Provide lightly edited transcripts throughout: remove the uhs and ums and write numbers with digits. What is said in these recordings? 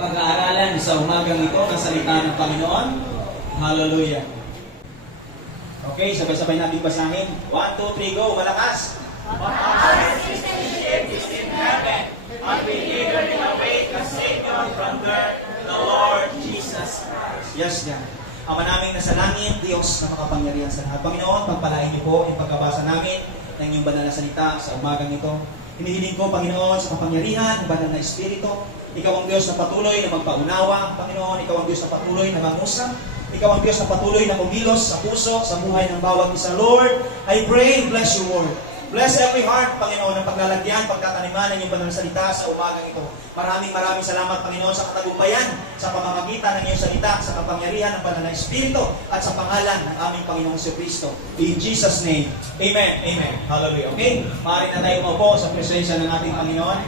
pag-aaralan sa umagang ito ng salita ng Panginoon. Hallelujah. Okay, sabay-sabay natin basahin. 1, 2, 3, go! Malakas! But our citizenship is in heaven, and we eagerly await the Savior from there, the Lord Jesus Christ. Yes, yan. Ama naming nasa langit, Diyos na makapangyarihan sa lahat. Panginoon, pagpalain niyo po yung pagkabasa namin ng iyong banal na salita sa umagang ito. Hinihiling ko, Panginoon, sa kapangyarihan, ng banal na Espiritu. Ikaw ang Diyos na patuloy na magpaunawa. Panginoon, Ikaw ang Diyos na patuloy na mangusap. Ikaw ang Diyos na patuloy na kumilos sa puso, sa buhay ng bawat isa. Lord, I pray, bless you, Lord. Bless every heart, Panginoon, ng paglalagyan, pagtataniman ng iyong banal na salita sa umagang ito. Maraming salamat, Panginoon, sa katagumpayan, sa pamamagitan ng iyong salita, sa kapangyarihan ng banal na Espiritu, at sa pangalan ng aming Panginoong Kristo. In Jesus' name, Amen. Amen. Hallelujah. Okay? Maaari na tayo maupo sa presensya ng ating Panginoon.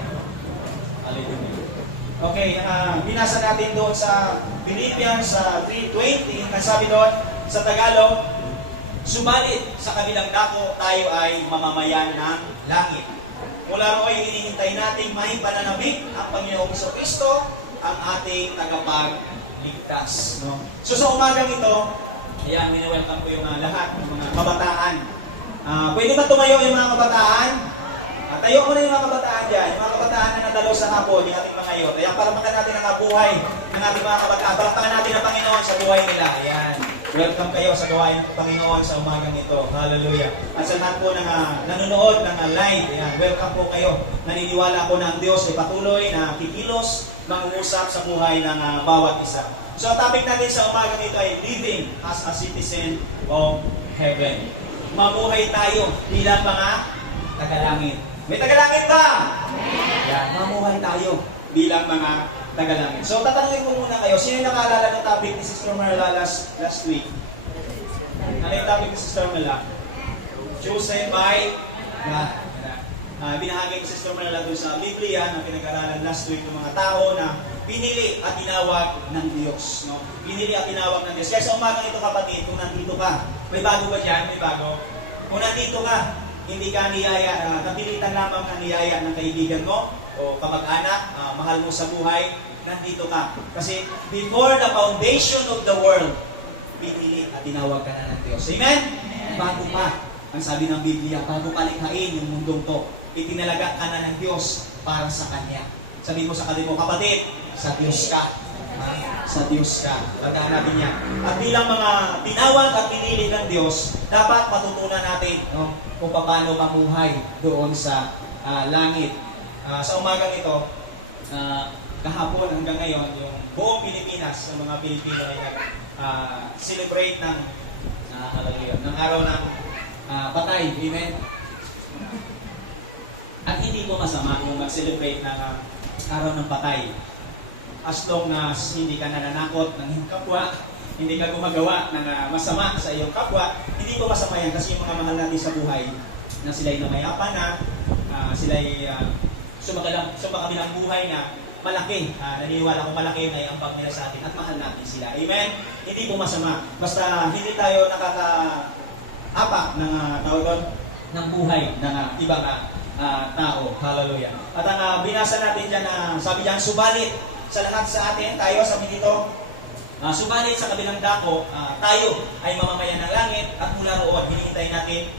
Hallelujah. Okay, binasa natin doon sa Philippians 3:20, ang sabi doon sa Tagalog, subalit sa kabilang dako tayo ay mamamayan ng langit. Mula roon ay hinihintay nating may pananabik ang Panginoong Kristo, ang ating tagapagligtas. No? So sa umagang ito, ayan, welcome ko yung lahat ng mga kabataan. Pwede ba tumayo yung mga kabataan? Tayo mo na yung mga kabataan dyan, yung mga kabataan na nadalo sa hapon, yung ating mga yot. Ayan, palakpakan natin ang buhay ng ating mga kabataan. Palakpakan natin ang Panginoon sa buhay nila. Ayan. Welcome kayo sa gawain ng Panginoon sa umagang ito. Hallelujah. At sa lahat po ng nanonood ng live, ayan, welcome po kayo. Naniniwala ko na ang Diyos ay patuloy na kikilos, mangungusap sa buhay ng bawat isa. So ang topic natin sa umagang ito ay living as a citizen of heaven. Mamuhay tayo bilang mga tagalangit. May tagalangit ba? Yan, mamuhay tayo bilang mga tagalangit. So, tatanungin ko muna kayo, sino yung nakaalala ng topic ni Sister Marla last week? Ano yung topic ni Sister Marla? Chosen by God. Binahagi ni Sister Marla doon sa Biblia na pinag-aralan last week ng mga tao na pinili at tinawag ng Diyos. No? Pinili at tinawag ng Diyos. Kaya sa umagang ito, kapatid, kung nandito ka, may bago ba dyan? May bago? Kung nandito ka, hindi ka niyaya, napilitan lamang ka niyaya ng kaibigan mo o kamag-anak, mahal mo sa buhay, nandito ka. Kasi before the foundation of the world, pinili at tinawag ka na ng Diyos. Amen? Bago pa, ang sabi ng Biblia, bago palikhain yung mundong to, itinalaga ka na ng Diyos para sa Kanya. Sabi mo sa kanila mo, kapatid, sa Diyos ka. Sa Diyos ka. Tandaan natin yan. At bilang mga tinawag at pinili ng Diyos, dapat matutunan natin kung paano mamuhay doon sa langit. Sa umagang ito, kahapon hanggang ngayon, yung buong Pilipinas, ng mga Pilipino ay celebrate ng ng araw ng patay. Amen? At hindi po masama kung mag-celebrate ng araw ng patay. As long as hindi ka nananakot ng iyong kapwa, hindi ka gumagawa ng masama sa iyong kapwa, hindi ko masama yan kasi yung mga mahal natin sa buhay na sila'y namayapan na, sila'y sumakabilang buhay na malaki. Naniniwala ko malaki na ang ambag nila sa atin at mahal natin sila. Amen? Hindi po masama. Basta hindi tayo nakaka-apak ng tawag doon, ng buhay ng ibang tao. Hallelujah. At ang binasa natin dyan, sabi dyan, subalit sa lahat sa atin, tayo sabi dito, subalit sa kabilang dako, tayo ay mamamayan ng langit at mula roon, hinihintay natin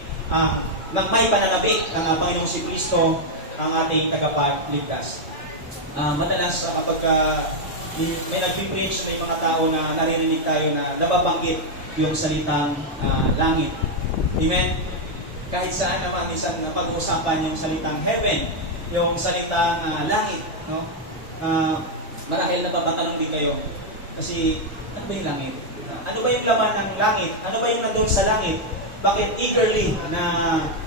may pananabik ng Panginoong Kristo, ang ating tagapagligtas. Madalas kapag may nag-preach, may mga tao na naririnig tayo na nababanggit yung salitang langit. Amen? Kahit saan naman, minsan pag-uusapan yung salitang heaven, yung salitang langit. No? Marahil napapatanong din kayo, kasi ano ba yung langit? Ano ba yung laman ng langit? Ano ba yung nandun sa langit? Bakit eagerly na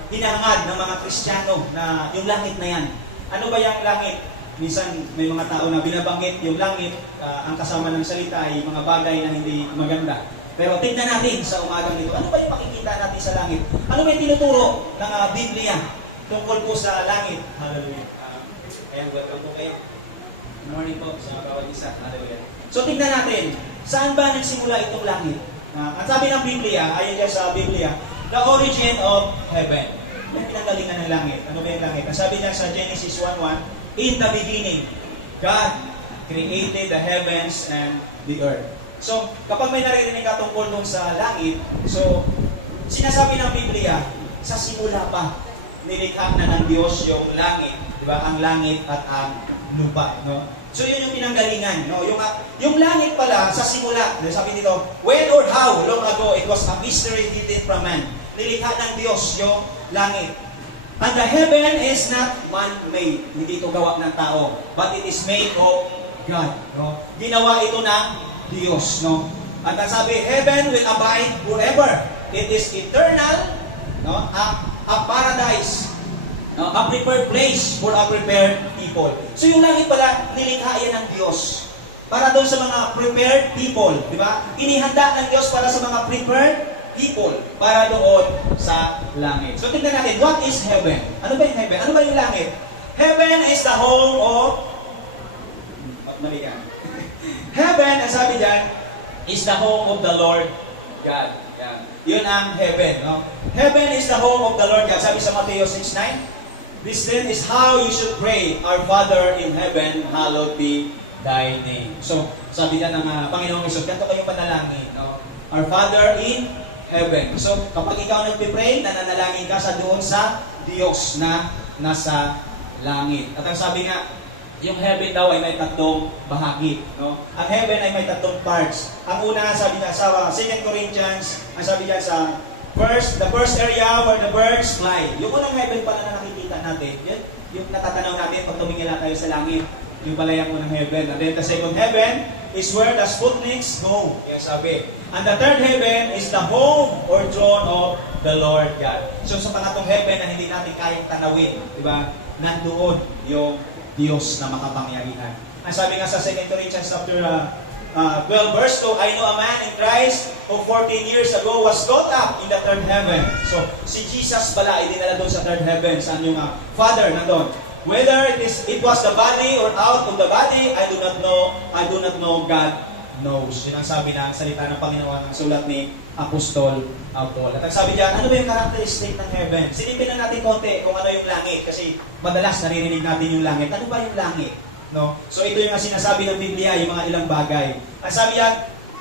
hinahangad ng mga Kristiyano na yung langit na yan? Ano ba yung langit? Minsan may mga tao na binabanggit yung langit, ang kasama ng salita ay mga bagay na hindi maganda. Pero tignan natin sa umagang ito, ano ba yung makikita natin sa langit? Ano ba yung tinuturo ng Biblia tungkol po sa langit? Hallelujah. Ayan, welcome po kayo. Good morning po sa bawat isa. Hallelujah. So tignan natin, saan ba nagsimula itong langit? Ang sabi ng Biblia, ayon dyan sa Biblia, the origin of heaven. Yung pinanggalingan ng langit. Ano ba yung langit? Ang sabi niya sa Genesis 1:1, in the beginning, God created the heavens and the earth. So, kapag may naririnig ka tungkol dun sa langit, so, sinasabi ng Biblia, sa simula pa, nilikha na ng Diyos yung langit, di ba? Ang langit at ang lupa, no? So, yun yung pinanggalingan, no? Yung langit pala, sa simula, sabi dito, when or how, long ago, it was a mystery hidden from man. Nilikha ng Diyos yung langit. And the heaven is not man-made. Hindi ito gawa ng tao, but it is made of God, no? Ginawa ito ng Diyos, no? At ang sabi, heaven will abide forever. It is eternal, no? A paradise, no? A prepared place for a prepared people. So yung langit pala, nilikha yan ng Diyos. Para doon sa mga prepared people, di ba? Inihanda ng Diyos para sa mga prepared people, para doon sa langit. So tingnan natin, what is heaven? Ano ba yung heaven? Ano ba yung langit? Heaven is the home of... Mali yan. Heaven, ang sabi dyan, is the home of the Lord God. Yan. Yun ang heaven. No? Heaven is the home of the Lord God. Sabi sa Matthew 6:9, this then is how you should pray, Our Father in heaven, hallowed be thy name. So, sabi dyan ng Panginoong Hesus, ganito kayong panalangin. No? Our Father in heaven. So, kapag ikaw nagpipray, nananalangin ka sa doon sa Diyos na nasa langit. At ang sabi nga, yung heaven daw ay may tatlong bahagi, no? Ang heaven ay may tatlong parts. Ang una, sabi niya sa 2 Corinthians, ang sabi niya sa the first area where the birds fly. Yung unang heaven pala na nakikita natin, yun, yung natatanaw natin pag tumingala tayo sa langit, yung pala yung unang heaven. And then the second heaven is where the Sputniks go. Yan sabi. And the third heaven is the home or throne of the Lord God. So sa pangatong heaven na hindi natin kayang tanawin, di ba? Nandoon yung Diyos na makapangyarihan. Ang sabi nga sa 2 Corinthians chapter 12 verse 2, I know a man in Christ who 14 years ago was caught up in the third heaven. So, si Jesus pala ay dinala doon sa third heaven. Saan yung Father nandun? Whether it was the body or out of the body, I do not know, God knows. Yun ang sabi ng salita ng Panginoon ng sulat ni Apostol Paul. At ang sabi diyan, ano ba yung characteristic ng heaven? Silipin na natin konti kung ano yung langit kasi madalas naririnig natin yung langit. Ano ba yung langit? No? So ito yung sinasabi ng Biblia, yung mga ilang bagay. Ang sabi diyan,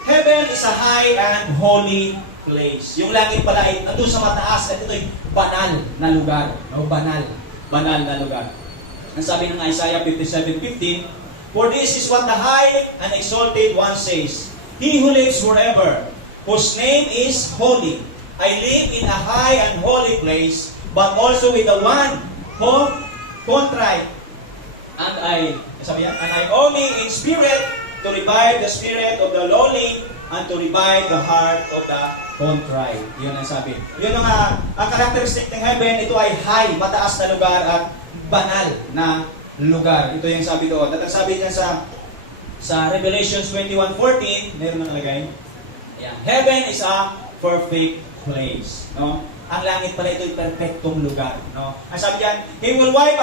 heaven is a high and holy place. Yung langit pala ay nandun sa mataas at ito'y banal na lugar. No? Banal na lugar. Ang sabi ng Isaiah 57:15, for this is what the high and exalted one says, He who lives forever, whose name is holy. I live in a high and holy place, but also with the one who contrite. And I only in spirit to revive the spirit of the lowly and to revive the heart of the contrite. Yun ang sabi. Yun ang characteristic ng heaven, ito ay high, mataas na lugar at banal na lugar. Ito yung sabi doon. At ang sabi niya sa Revelations 21:14, meron na nalagay. Ayan. Heaven is a perfect place. No? Ang langit pala ito ay perfectong lugar. No? Ang sabi diyan, He will wipe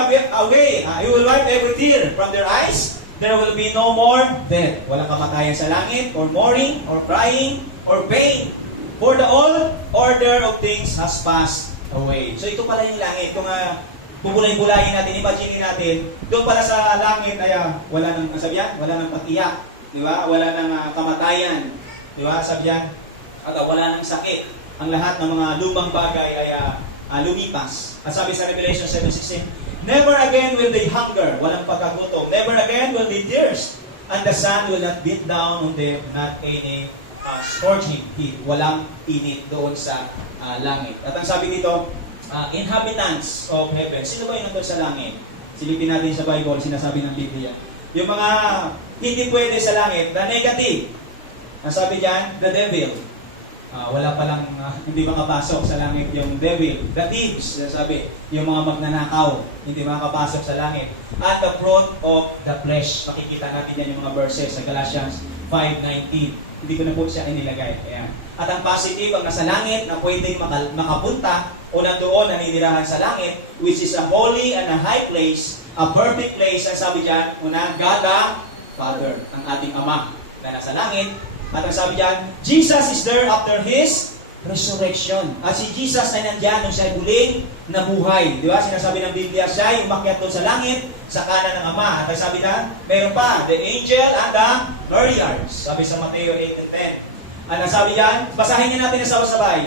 every tear from their eyes. There will be no more death. Walang kamatayan sa langit, or mourning, or crying, or pain. For the old order of things has passed away. So ito pala yung langit. Kung bubulay-bulayin natin, imagine natin, doon pala sa langit ay wala nang sabihan, wala nang pag-iyak, di ba? Wala nang kamatayan, di ba? Sabihan, at wala nang sakit. Ang lahat ng mga lumang bagay ay lumipas. At sabi sa Revelation 7:16, never again will they hunger, walang pagkagutom. Never again will they thirst, and the sun will not beat down on them, not any scorching heat. Walang init doon sa langit. At ang sabi dito, inhabitants of heaven. Sino ba yung nandun sa langit? Silipin natin sa Bible, sinasabi ng Biblia. Yung mga hindi pwede sa langit, the negative. Ang sabi diyan, the devil. Wala palang, hindi makapasok sa langit yung devil. The thieves, sabi, yung mga magnanakaw, hindi makapasok sa langit. At the fruit of the flesh. Makikita natin yan yung mga verses sa Galatians 5:19. Hindi ko na po siya inilagay. Ayan. At ang positive, ang nasa langit na pwedeng makapunta o nandoon naninirahan sa langit, which is a holy and a high place, a perfect place. Ang sabi dyan, una, God the Father, ang ating Ama na nasa langit. At ang sabi dyan, Jesus is there after His resurrection. At si Jesus ay nandiyan nung siya ay muling nabuhay. Di ba? Sinasabi ng Biblia, siya ay umakyat doon sa langit, sa kanan ng Ama. At sabi na, meron pa, the angel and the Herodians. Sabi sa Mateo 8:10. Ano sabi yan? Basahin niyo natin na sabay-sabay.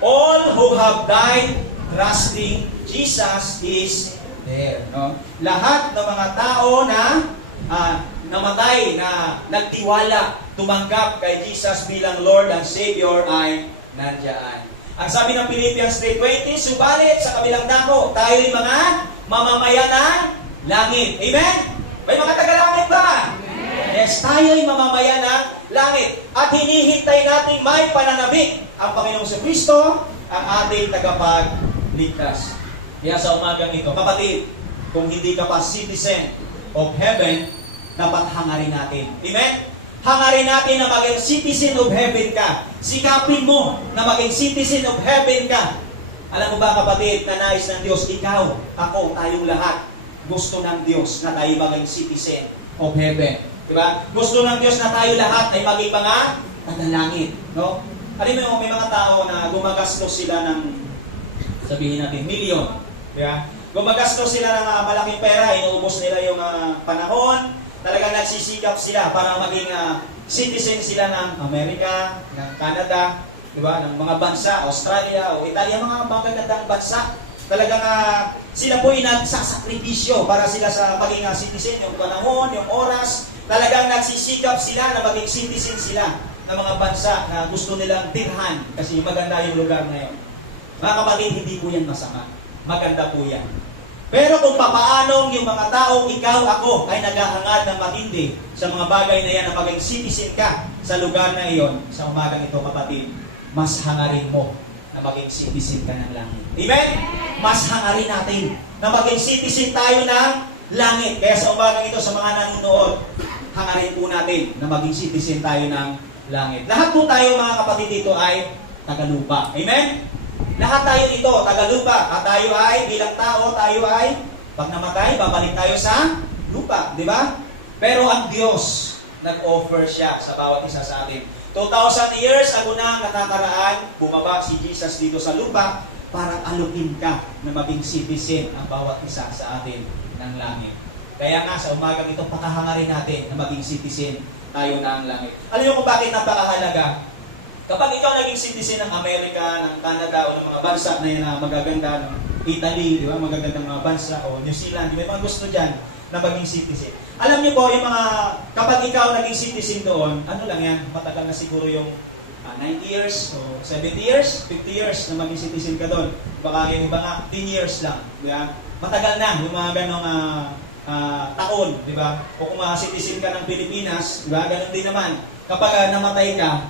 All who have died trusting Jesus is there. No? Lahat ng mga tao na namatay, na nagtiwala, tumanggap kay Jesus bilang Lord and Savior ay nandiyan. Ang sabi ng Philippians 3:20, subalit sa kabilang dako, tayo rin mga mamamayan ng langit. Amen? May mga taga-langit ba? Yes, tayo ay mamamayan ng langit. At hinihintay natin may pananabik ang Panginoong Kristo, ang ating tagapagligtas. Kaya sa umagang ito, kapatid, kung hindi ka pa citizen of heaven, dapat hangarin natin. Amen? Hangarin natin na maging citizen of heaven ka. Sikapin mo na maging citizen of heaven ka. Alam mo ba kapatid, na nais ng Diyos, ikaw, ako, tayong lahat, gusto ng Diyos na tayo maging citizen of heaven. Diba? Gusto ng Diyos na tayo lahat ay maging mga taga-langit. No? Alam mo, may mga tao na gumagastos sila ng, sabihin natin, milyon. Diba? Gumagastos sila ng malaking pera, inuubos nila yung panahon, talagang nagsisikap sila para maging citizen sila ng Amerika, ng Canada, di ba? Ng mga bansa, Australia o Italia, mga magagandang bansa. Talagang sila po ay nagsasakripisyo para sila sa maging citizen, yung panahon, yung oras. Talagang nagsisikap sila na maging citizen sila ng mga bansa na gusto nilang tirhan kasi maganda yung lugar na yun. Mga kapatid, hindi po yan masama. Maganda po yan. Pero kung papaanong yung mga taong ikaw, ako, ay naghahangad ng matindi sa mga bagay na yan na maging citizen ka sa lugar na iyon, sa umagang ito, kapatid, mas hangarin mo na maging citizen ka ng langit. Amen? Mas hangarin natin na maging citizen tayo ng langit. Kaya sa umagang ito, sa mga nanonood, hangarin po natin na maging citizen tayo ng langit. Lahat po tayo, mga kapatid, dito ay tagalupa. Amen? Lahat tayo dito, tagalupa. At tayo ay, bilang tao, tayo ay, pag namatay, babalik tayo sa lupa. Di ba? Pero ang Diyos, nag-offer siya sa bawat isa sa atin. 2,000 years ago na nakakaraan, bumaba si Jesus dito sa lupa para alukin ka na maging citizen ang bawat isa sa atin ng langit. Kaya nga, sa umagang ito, pakahangarin natin na maging citizen tayo ng langit. Alam niyo kung bakit napakahalaga? Kapag ikaw naging citizen ng Amerika, ng Canada, o ng mga bansa na yan na magaganda, ng Italy, di ba? Magagandang mga bansa, o New Zealand, may mga gusto dyan na maging citizen. Alam niyo po, yung mga, kapag ikaw naging citizen doon, ano lang yan, matagal na siguro yung 90 years, o 70 years, 50 years na maging citizen ka doon. Baka yung iba nga, 10 years lang. Di ba? Matagal na yung mga ganong taon, di ba? O kung citizen ka ng Pilipinas, di ba? Ganon din naman. Kapag namatay ka,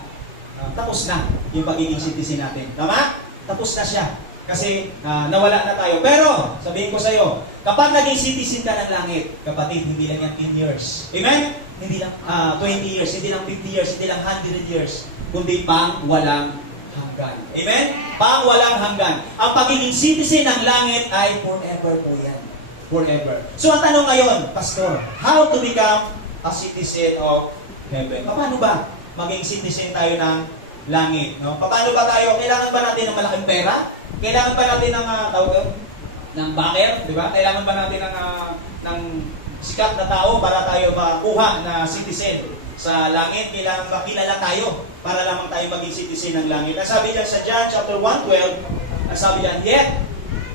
tapos na yung pagiging citizen natin. Tama? Tapos na siya. Kasi nawala na tayo. Pero, sabihin ko sa iyo, kapag naging citizen ka ng langit, kapatid, hindi lang yan 10 years. Amen? Hindi lang 20 years, hindi lang 50 years, hindi lang 100 years, kundi pang walang hanggan. Amen? Pang walang hanggan. Ang pagiging citizen ng langit ay forever po yan. Forever. So, ang tanong ngayon, Pastor, how to become a citizen of heaven? Paano ba maging citizen tayo ng langit? No? Paano ba tayo? Kailangan ba natin ng malaking pera? Kailangan ba natin ng ng backer? Di ba? Kailangan ba natin ng sikat na tao para tayo makuha na citizen sa langit? Kailangan ba kilala tayo para lamang tayo maging citizen ng langit? Ang sabi dyan sa John chapter 1:12, ang sabi dyan, yet,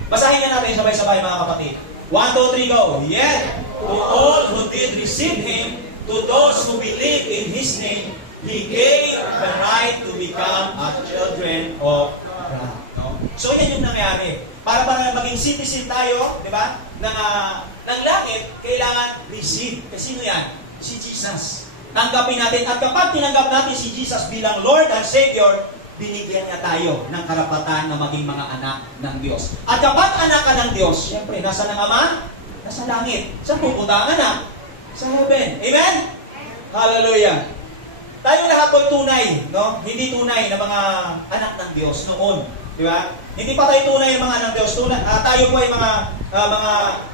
basahin nga natin sabay-sabay mga kapatid. 1, 2, 3, go. Yet, to all who did receive Him, to those who believe in His name, He gave the right to become a children of God. No? So, yan yung nangyari. Para maging citizen tayo, di ba, ng langit, kailangan receive. Kasi sino yan? Si Jesus. Tanggapin natin. At kapag tinanggap natin si Jesus bilang Lord and Savior, binigyan niya tayo ng karapatan na maging mga anak ng Diyos. At kapag anak ka ng Diyos, siyempre, nasa ng Ama? Nasa langit. Saan pupunta ang anak? Sa heaven. Amen? Hallelujah. Tayo lahat po'y tunay, no? Hindi tunay na mga anak ng Diyos noon, di ba? Hindi pa tayo tunay ng mga anak ng Diyos. Tayo po ay mga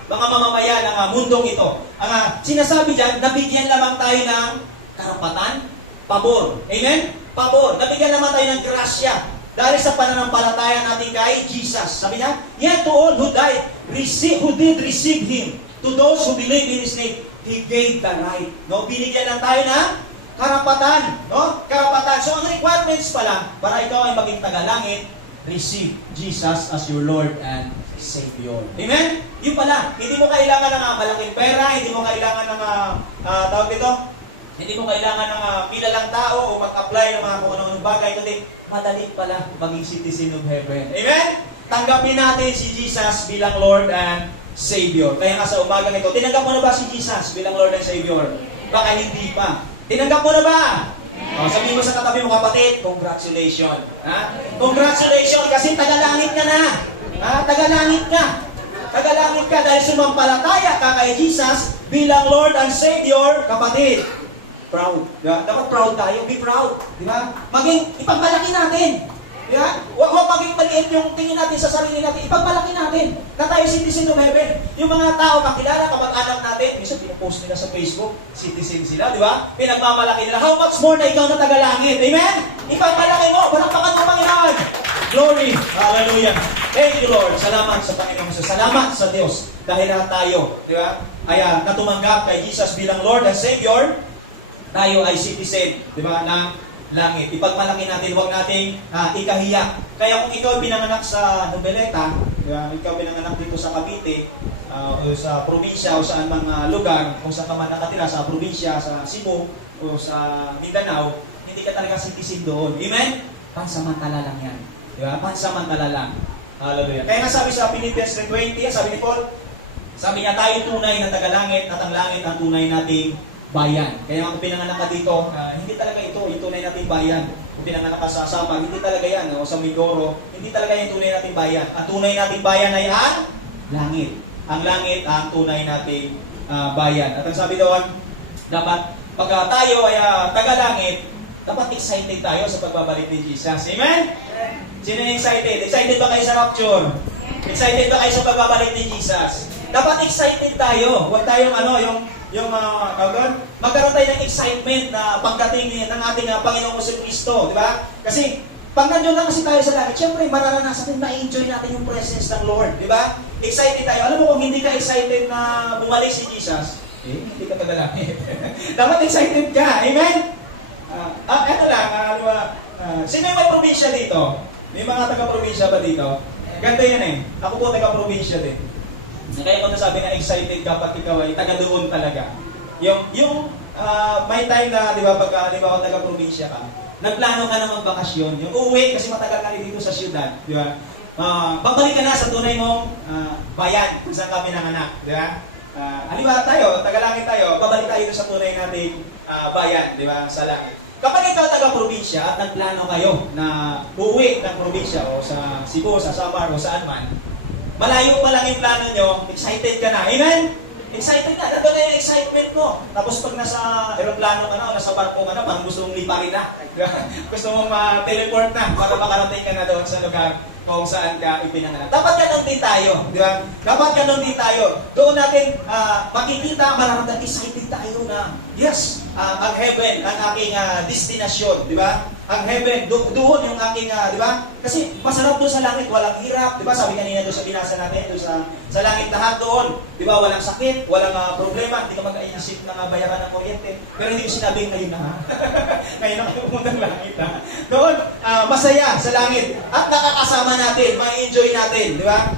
mamamayan ng mundong ito. Ang sinasabi diyan, nabigyan lamang tayo ng karapatan, pabor. Amen? Pabor. Nabigyan naman tayo ng grasya Dahil sa pananampalataya natin kay Jesus. Sabi niya, yet to all who died, who did receive Him, to those who believe in His name, He gave the right. No? Binigyan lang tayo ng karapatan. No? Karapatan. So ang requirements pala, para ikaw ay maging tagalangit, receive Jesus as your Lord and Savior. Amen? Yun pala. Hindi mo kailangan ng malaking pera, hindi mo kailangan ng, tawag dito, hindi mo kailangan ng kilalang tao o mag-apply ng mga kung ano-anong bagay. Kundi, madali pala maging citizen of heaven. Amen? Tanggapin natin si Jesus bilang Lord and Savior. Kaya nga sa umagang ito, tinanggap mo na ba si Jesus bilang Lord and Savior? Baka hindi pa. Tinanggap mo na ba? O, sabihin mo sa katabi mo, kapatid, congratulations. Ha? Congratulations kasi tagalangit ka na. Ha? Tagalangit ka. Tagalangit ka dahil sumampalataya ka kay Jesus bilang Lord and Savior, kapatid. Proud. Diba? Dapat proud tayo. Be proud. Diba? Maging, ipagmalaki natin. Diba? Huwag maging maliit yung tingin natin sa sarili natin. Ipagmalaki natin na tayo citizen of heaven. Yung mga tao kakilala, kamag-anak natin, minsan pinapost nila sa Facebook, citizen sila, di ba? Pinagmamalaki nila. How much more na ikaw na tagalangit? Amen? Ipagmalaki mo. Palakpakan mo, Panginoon. Glory. Hallelujah. Thank you, Lord. Salamat sa Panginoon. Salamat sa Diyos. Dahil na tayo, di ba? Ay natumanggap kay Jesus bilang Lord and Savior, tayo ay citizen, di ba, ng langit. Ipagmalaki natin, huwag nating ikahiya. Kaya kung ikaw pinanganak sa Nobeleta, di ba, ikaw pinanganak dito sa Cavite, o sa probinsya, o saan mga lugar, kung saan ka man nakatira, sa probinsya, sa Cebu, o sa Mindanao, hindi ka talaga citizen doon. Amen? Pansamantala lang yan. Di ba? Pansamantala lang. Hallelujah. Kaya nga sabi sa Philippians 3:20, sabi ni Paul, sabi niya, tayo tunay na tagalangit at ang langit ang tunay nating bayan. Kaya kung pinanganak ka dito, hindi talaga ito, yung tunay nating bayan. Kung pinanganak ka sa Samar, hindi talaga yan. O sa Mindoro, hindi talaga yung tunay nating bayan. Ang tunay nating bayan ay ang langit. Ang langit ang tunay nating bayan. At ang sabi doon, dapat pag tayo ay taga-langit, dapat excited tayo sa pagbabalik ni Jesus. Amen? Sino yung excited? Excited ba kayo sa rapture? Excited ba kayo sa pagbabalik ni Jesus? Dapat excited tayo. Huwag tayong magkaroon tayo ng excitement na pagdating ng ating Panginoong Kristo, di ba? Kasi pag nandiyon lang kasi tayo sa langit, syempre mararanasan natin, ma-enjoy natin yung presence ng Lord, di ba? Excited tayo. Alam mo kung hindi ka excited na bumalik si Jesus, hindi ka tagalangit. Dapat excited ka. Amen? Sino yung may probinsya dito? May mga taga-probinsya ba dito? Ganito yan eh. Ako po taga-probinsya din. Kaya ko nasabi na excited kapag ikaw ay taga doon talaga. May time na, di ba, pag ako taga-probinsya ka, nagplano ka na magbakasyon. Yung uwi, kasi matagal ka dito sa syudad, di ba? Babalik ka na sa tunay mong bayan, kung saan kami nanganak, di ba? Halimbawa tayo, tagalangit tayo, babalik tayo sa tunay nating bayan, di ba, sa langit. Kapag ikaw taga-probinsya at nagplano kayo na uuwi ng probinsya o sa Cebu, sa Samar o saan man, malayo pa lang yung plano nyo, excited ka na. Amen? Excited ka. Nandun na yung excitement mo. Tapos pag nasa aeroplano ka na o nasa barko ka na, parang gusto mong liparin na. Gusto mong teleport na para makarating ka na doon sa lugar kung saan ka ipinanganak. Dapat ganun din tayo. Di ba? Dapat ganun din tayo. Doon natin makikita, mararamdaman, excited tayo na, yes, ang heaven, ang aking destinasyon. Di ba? Ang heaven, doon yung aking, di ba? Kasi masarap doon sa langit, walang hirap. Di ba? Sabi kanina doon sa binasa natin, doon sa langit lahat doon. Di ba? Walang sakit, walang problema, hindi ka mag-iisip na bayaran ng kuryente. Pero hindi ko sinabi ngayon na ha. Ngayon na kayo pumunta ng langit ha. Doon, masaya sa langit. At nakakasama natin, ma-enjoy natin. Di ba?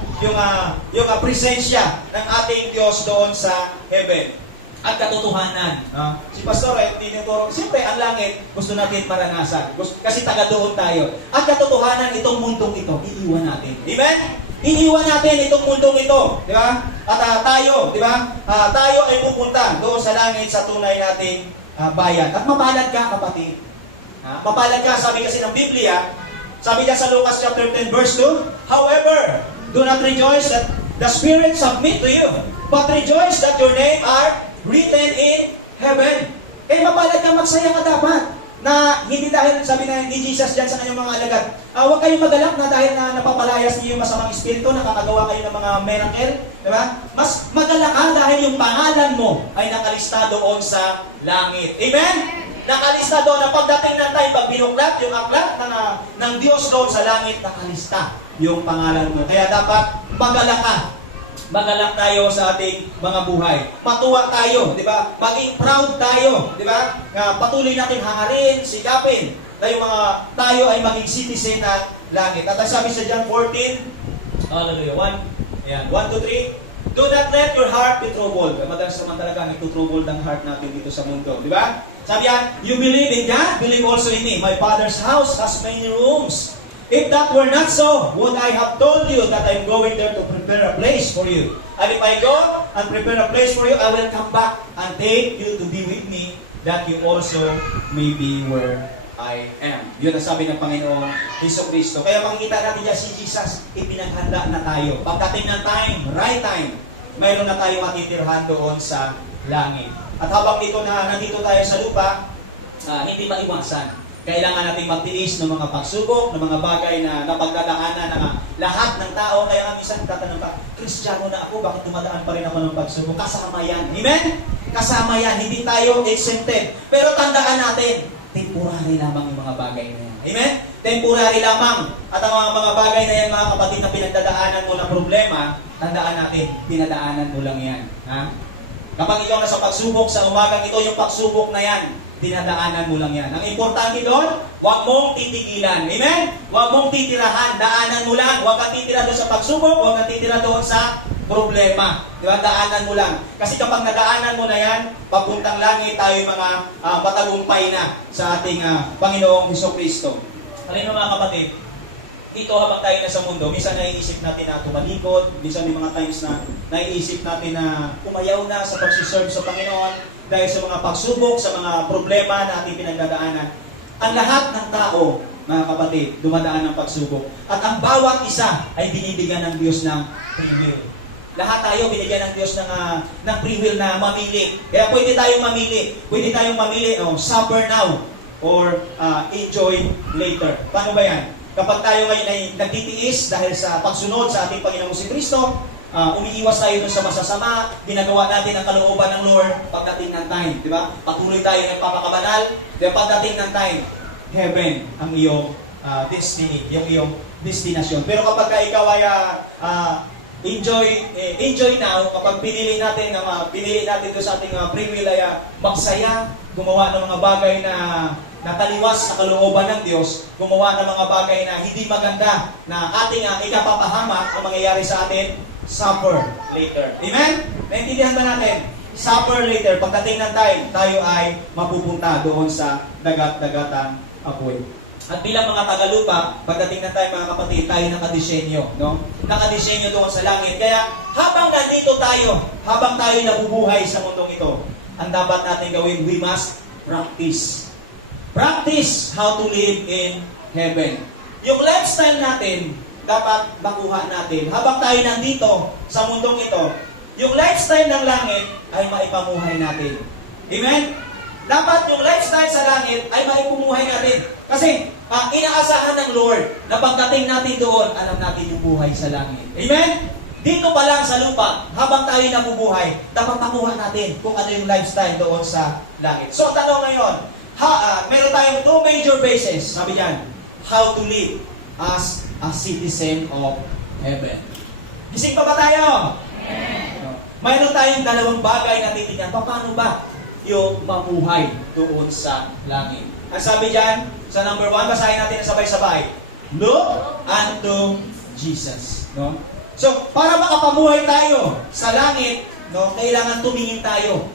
Yung presensya ng ating Diyos doon sa heaven. At katotohanan. Si Pastor, tinuturo, siyempre ang langit, gusto natin maranasan. Kasi taga doon tayo. At katotohanan, itong mundong ito, iiwan natin. Amen? Iiwan natin itong mundong ito. Di ba? At tayo, di ba? Tayo ay pupunta doon sa langit sa tunay nating bayan. At mapalad ka, kapatid. Mapalad ka, sabi kasi ng Biblia, sabi niya sa Lucas chapter 10 verse 2, however, do not rejoice that the Spirit submit to you, but rejoice that your name are written in heaven. Kaya mapalad ka, magsaya ka dapat. Na hindi dahil, sabi na ni Jesus dyan sa kanyang mga alagad, huwag kayong magalak na dahil na napapalayas niyo yung masamang espiritu, nakakagawa kayo ng mga miracle. Diba? Mas magalak ka dahil yung pangalan mo ay nakalista doon sa langit. Amen? Nakalista doon na pagdating ng time, pag binuklat yung aklat ng Diyos doon sa langit, nakalista yung pangalan mo. Kaya dapat magalak ka. Magalak tayo sa ating mga buhay. Matuwa tayo, di ba? Maging proud tayo, di ba? Patuloy natin hangarin, sikapin na yung mga tayo ay maging citizen ng langit. At sabi sa John 14, hallelujah, 1, 2, 3, do not let your heart be troubled. Madalas naman talaga nagtutroubled ang heart natin dito sa mundo, di ba? Sabi yan, you believe in God, believe also in me. My Father's house has many rooms. If that were not so, would I have told you that I'm going there to prepare a place for you? And if I go and prepare a place for you, I will come back and take you to be with me, that you also may be where I am. Yun ang sabi ng Panginoong Jesucristo. Kaya makikita natin dyan si Jesus, ipinaghanda na tayo. Pagdating ng time, right time, mayroon na tayo matitirhan doon sa langit. At habang nandito tayo sa lupa, hindi maiwasan. Kailangan natin magtiis ng mga pagsubok, ng mga bagay na napagdadaanan ng lahat ng tao. Kaya nga minsan tatanong ka, Kristiyano na ako, bakit dumadaan pa rin ako ng pagsubok? Kasama yan. Amen? Kasama yan. Hindi tayo exempted. Pero tandaan natin, temporary lamang yung mga bagay na yan. Amen? Temporary lamang. At ang mga bagay na yan, mga kapatid, na pinagdadaanan mo na problema, tandaan natin, dinadaanan mo lang yan. Ha? Kapag ikaw nasa pagsubok sa umagang ito, yung pagsubok na yan, dinadaanan mo lang yan. Ang importante doon, huwag mong titigilan. Amen? Huwag mong titirahan. Daanan mo lang. Huwag kang titira doon sa pagsubok. Huwag kang titira doon sa problema. Di ba? Daanan mo lang. Kasi kapag nadaanan mo na yan, papuntang langit tayo mga matagumpay na sa ating Panginoong Jesucristo. Halino mga kapatid, dito habang tayo na sa mundo, minsan naiisip natin na tumalikod, minsan may mga times na naiisip natin na umayaw na sa pagsiserve sa Panginoon dahil sa mga pagsubok, sa mga problema na ating pinagdadaanan. Ang lahat ng tao, mga kapatid, dumadaan ng pagsubok. At ang bawat isa ay binibigyan ng Diyos ng free will. Lahat tayo binigyan ng Diyos ng free will na mamili. Kaya pwede tayong mamili. Pwede tayong mamili, suffer now or enjoy later. Paano ba yan? Kapag tayo ngayon ay nagtitiis dahil sa pagsunod sa ating Panginoong si Kristo, umiiwas tayo dun sa masasama, ginagawa natin ang kalooban ng Lord pagdating ng time, di ba? Patuloy tayo nagpapakabanal, di ba? Pagdating ng time, heaven ang iyong destiny, yung iyong destinasyon. Pero kapag ikaw ay enjoy now, kapag pinili natin doon sa ating free will ay magsaya, gumawa ng mga bagay na nataliwas sa kalooban ng Diyos, gumawa ng mga bagay na hindi maganda na ating ikapapahamak, ang mangyayari sa atin, suffer later. Amen? Naintindihan ba natin? Suffer later. Pagdating ng time, tayo ay mapupunta doon sa dagat-dagatang apoy. At bilang mga tagalupa, pagdating ng time mga kapatid, tayo nakadesenyo, no? Nakadesenyo doon sa langit. Kaya habang nandito tayo, habang tayo nabubuhay sa mundong ito, ang dapat natin gawin, we must practice. Practice how to live in heaven. Yung lifestyle natin, dapat makuha natin. Habang tayo nandito sa mundong ito, yung lifestyle ng langit ay maipamuhay natin. Amen? Dapat yung lifestyle sa langit ay maipumuhay natin. Kasi inaasahan ng Lord na pagdating natin doon, alam natin yung buhay sa langit. Amen? Dito pa lang sa lupa, habang tayo nabubuhay, dapat makuha natin kung ano yung lifestyle doon sa langit. So, tanong ngayon, meron tayong two major bases. Sabi diyan, how to live as a citizen of heaven. Gising pa ba tayo? Amen. Mayroon tayong dalawang bagay na titignan. Paano ba yung mamuhay doon sa langit? Ang sabi diyan, sa number 1, basahin natin na sabay-sabay. Look unto Jesus. No? So, para makapamuhay tayo sa langit, no, kailangan tumingin tayo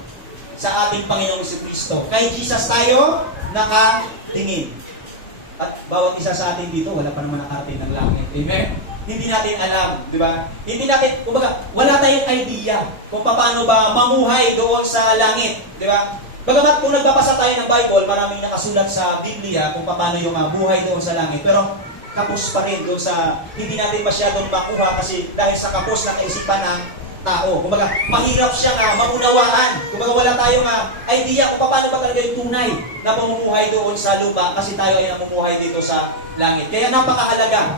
sa ating Panginoong Jesucristo. Kay Jesus tayo nakatingin. At bawat isa sa atin dito, wala pa naman nakarating ng langit. Amen? Hindi natin alam, di ba? Hindi natin, kumbaga, wala tayong idea kung paano ba mamuhay doon sa langit, di ba? Bagamat kung nagbabasa tayo ng Bible, maraming nakasulat sa Biblia kung paano yung buhay doon sa langit. Pero kapos pa rin doon sa, hindi natin masyadong makuha kasi dahil sa kapos ng kaisipan ng tao. Kumbaga, mahirap siya maunawaan. Kumbaga, wala tayong idea kung paano ba talaga yung tunay na pamumuhay doon sa lupa kasi tayo ay namumuhay dito sa langit. Kaya napakahalaga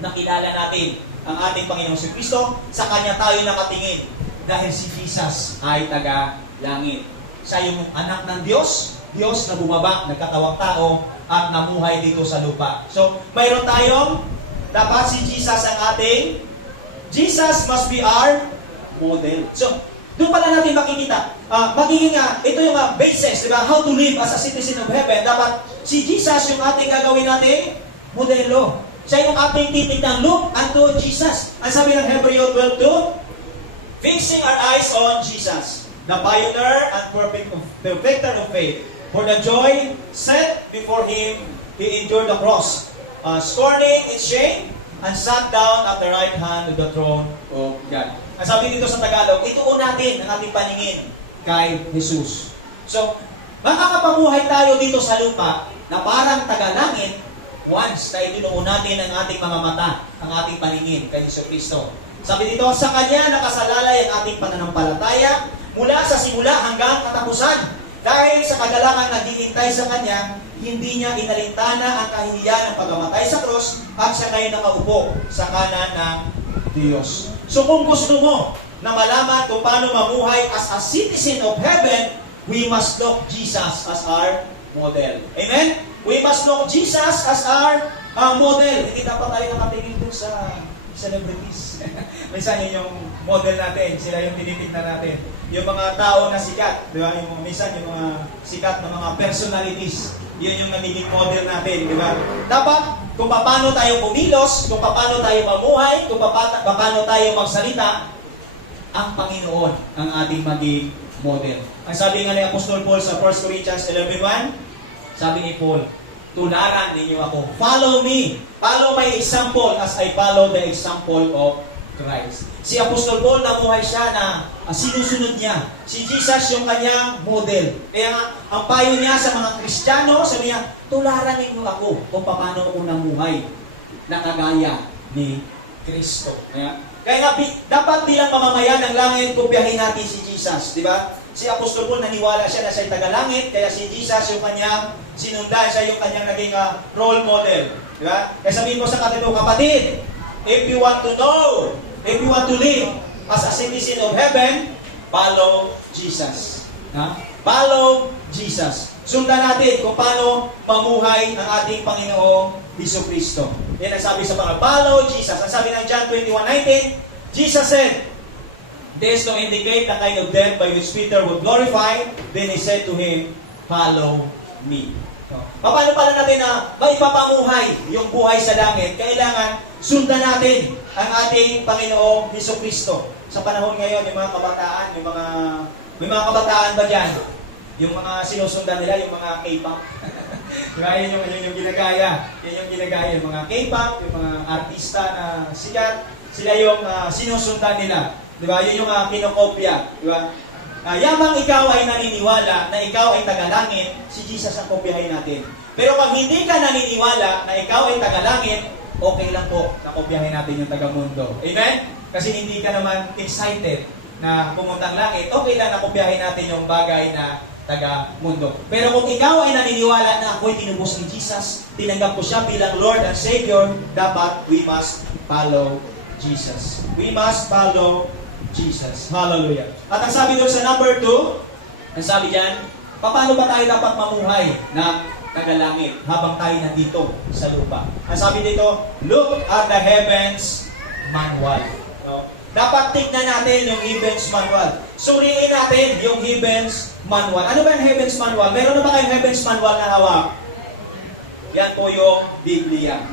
na kilala natin ang ating Panginoong Jesucristo, sa Kanya tayo nakatingin dahil si Jesus ay taga-langit. Siya yung anak ng Diyos, Diyos na bumaba, nagkatawang tao, at namuhay dito sa lupa. So, mayroon tayong, dapat si Jesus ang ating, Jesus must be our model. So, doon pala natin makikita, magiging ito yung basis, di ba? How to live as a citizen of heaven. Dapat si Jesus yung ating gagawin natin modelo. Siya yung ating titignan. Look unto Jesus. Ang sabi ng Hebreo 12:2, fixing our eyes on Jesus, the pioneer and perfecter of faith. For the joy set before Him, He endured the cross, scorning its shame, and sat down at the right hand of the throne of God. Ang sabi dito sa Tagalog, ituon natin ang ating paningin kay Jesus. So, makakapamuhay tayo dito sa lupa na parang tagalangit once na itinuon natin ang ating mga mata, ang ating paningin kay Hesus Kristo. Sabi dito, sa Kanya nakasalalay ang ating pananampalataya mula sa simula hanggang katapusan. Dahil sa kagalangan na hinihintay sa Kanya, hindi Niya inalintana ang kahihiyan ng pagkamatay sa krus at siya ngayon nakaupo sa kanan ng Diyos. So kung gusto mo na malaman kung paano mamuhay as a citizen of heaven, we must look Jesus as our model. Amen? We must look Jesus as our model. Hindi dapat tayo nakatingin dun sa celebrities. Minsan yun yung model natin, sila yung tinitignan natin. Yung mga tao na sikat, di ba? Minsan yung mga sikat na mga personalities, yun yung nagiging model natin, di ba? Dapat, kung paano tayo kumilos, kung paano tayo mamuhay, kung paano tayo magsalita, ang Panginoon ang ating maging model. Ang sabi nga ni Apostol Paul sa 1 Corinthians 11:1, sabi ni Paul, tularan ninyo ako. Follow me. Follow my example as I follow the example of Christ. Si Apostol Paul, namuhay siya na sinusunod niya. Si Jesus yung kanyang model. Kaya nga, ang payo niya sa mga Kristiyano, sabi niya, tularan ninyo ako kung paano ako namuhay na kagaya ni Kristo. Kaya nga, dapat bilang mamamayan ng langit, kopyahin natin si Jesus. Di ba? Si Apostol Paul, naniwala siya na siya'y taga-langit, kaya si Jesus yung kanyang sinundan, siya yung kanyang naging role model. Di ba? Kaya sabihin mo sa kapatid, if you want to know, if you want to live as a citizen of heaven, follow Jesus. Follow Jesus. Sundan natin kung paano mamuhay ang ating Panginoong Hesus Kristo. Yan ang sabi sa mga, follow Jesus. Ang sabi ng John 21:19, Jesus said, this to indicate the kind of death by which Peter would glorify. Then He said to him, follow me. Paano pala natin na maipapamuhay yung buhay sa langit? Kailangan sundan natin ang ating Panginoong Hesus Kristo. Sa panahon ngayon, yung mga kabataan, may mga kabataan ba dyan? Yung mga sinusundan nila, yung mga K-pop. Diba? Yun yung ginagaya. Yan yung ginagaya. Yung mga K-pop, yung mga artista na sikat, sila yung sinusundan nila. Diba? Yun yung kinokopya. Diba? Yamang ikaw ay naniniwala na ikaw ay tagalangit, si Jesus ang kopyahin natin. Pero pag hindi ka naniniwala na ikaw ay tagalangit, okay lang po na kopyahin natin yung tagamundo. Amen? Kasi hindi ka naman excited na pumuntang langit, okay lang na kopyahin natin yung bagay na taga-mundo. Pero kung ikaw ay naniniwala na ako'y tinubos ni Jesus, tinanggap ko siya bilang Lord and Savior, dapat we must follow Jesus. We must follow Jesus. Hallelujah. At ang sabi doon sa number 2, ang sabi diyan, paano ba tayo dapat mamuhay na tagalangit habang tayo nandito sa lupa? Ang sabi dito, look at the heavens manual. No? Dapat tignan natin yung heavens manual. Suriin natin yung heavens manual. Ano ba yung heavens manual? Meron na ba kayong heavens manual na hawak? Yan po yung Biblia.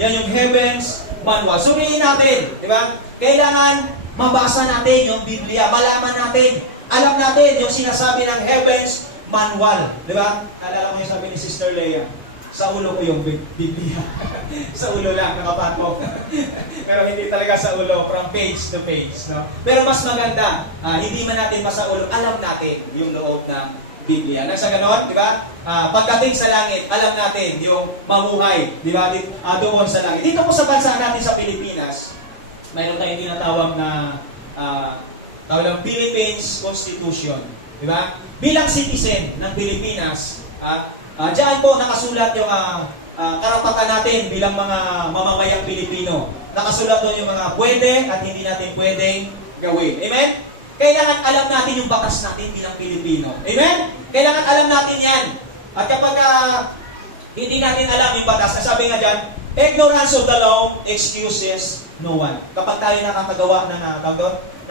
Yan yung heavens manual. Suriin natin. Di ba? Kailangan mabasa natin yung Biblia. Malaman natin. Alam natin yung sinasabi ng heavens manual. Di ba? Alala ko yung sabi ni Sister Leia. Sa ulo ko yung Biblia. Sa ulo lang, nakapatok. Pero hindi talaga sa ulo, from page to page. No? Pero mas maganda, hindi man natin masa ulo, alam natin yung loob ng Biblia. Nasa ganon, di ba? Pagdating sa langit, alam natin yung mamuhay, di ba? Doon sa langit. Dito po sa bansa natin sa Pilipinas, mayroon tayong tinatawag na tawag Philippines Constitution. Di ba? Bilang citizen ng Pilipinas, diyan po nakasulat yung karapatan natin bilang mga mamamayang Pilipino. Nakasulat doon yung mga pwede at hindi natin pwedeng gawin. Amen? Kailangan alam natin yung batas natin bilang Pilipino. Amen? Kailangan alam natin yan. At kapag hindi natin alam yung batas, sabi nga dyan, ignorance of the law excuses no one. Kapag tayo nakakagawa ng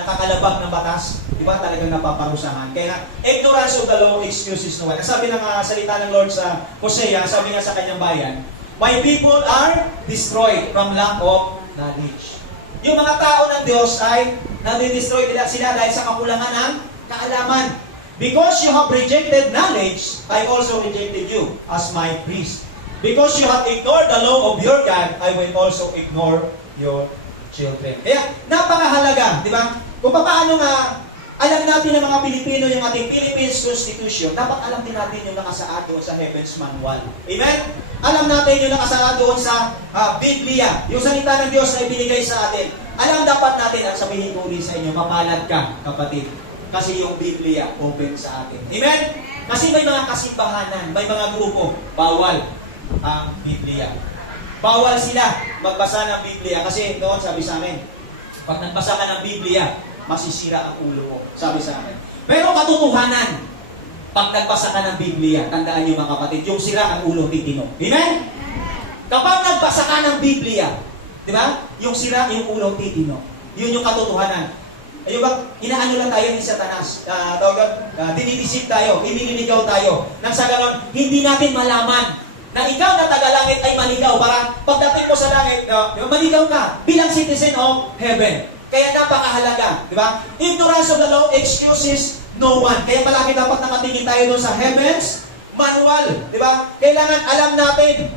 nakakalabag ng batas, di ba talagang napaparusahan. Kaya ignorance of the law excuses no one. Sabi ng salita ng Lord sa Hosea, sabi nga sa kanyang bayan, my people are destroyed from lack of knowledge. Yung mga tao ng Diyos ay nadi-destroy sila dahil sa kakulangan ng kaalaman. Because you have rejected knowledge, I also rejected you as my priest. Because you have ignored the law of your God, I will also ignore your children. Kaya, napakahalaga, di ba? Kung paano nga, alam natin ng mga Pilipino yung ating Philippines Constitution, dapat alam din natin yung nakasaad doon sa Heaven's Manual. Amen? Alam natin yung nakasaad doon sa Biblia, yung salita ng Diyos na ibinigay sa atin. Alam dapat natin at sabihin ko rin sa inyo, mapalad ka, kapatid. Kasi yung Biblia open sa atin. Amen? Kasi may mga kasimbahanan, may mga grupo, bawal ang Biblia. Bawal sila magbasa ng Biblia. Kasi doon sabi sa amin, pag nagbasa ka ng Biblia, masisira ang ulo mo. Sabi sa amin. Pero katotohanan, pag nagbasa ka ng Biblia, tandaan niyo mga kapatid, yung sira ang ulo titino. Amen? Kapag nagbasa ka ng Biblia, di ba? Yung sira yung ulo titino. Yun yung katotohanan. Ayun ba, inaano lang tayo ni Satanas. Dinidisip tayo, inililigaw tayo. Nang sa ganon, hindi natin malaman na ikaw na taga-langit ay maligaw para pagdating mo sa langit, maligaw ka bilang citizen of heaven. Kaya napakahalaga, di ba? Ignorance of the law excuses no one. Kaya palagi dapat nakatingin tayo doon sa Heaven's Manual, di ba? Kailangan alam natin.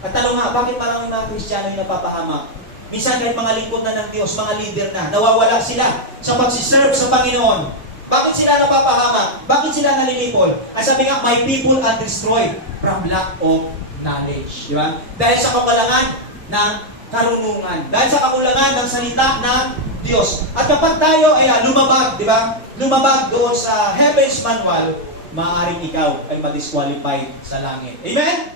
At tanong nga, bakit parang yung mga Kristiyano yung napapahamak? Minsan kahit mga lingkod na ng Diyos, mga leader na, nawawala sila sa pagsiserve sa Panginoon. Bakit sila napapahamak? Bakit sila nalilipol? Ang sabi nga, my people are destroyed from lack of knowledge. Di ba? Dahil sa kakulangan ng karunungan. Dahil sa kakulangan ng salita ng Diyos. At kapag tayo ay lumabag, di ba? Lumabag doon sa Heaven's Manual, maaaring ikaw ay ma-disqualified sa langit. Amen?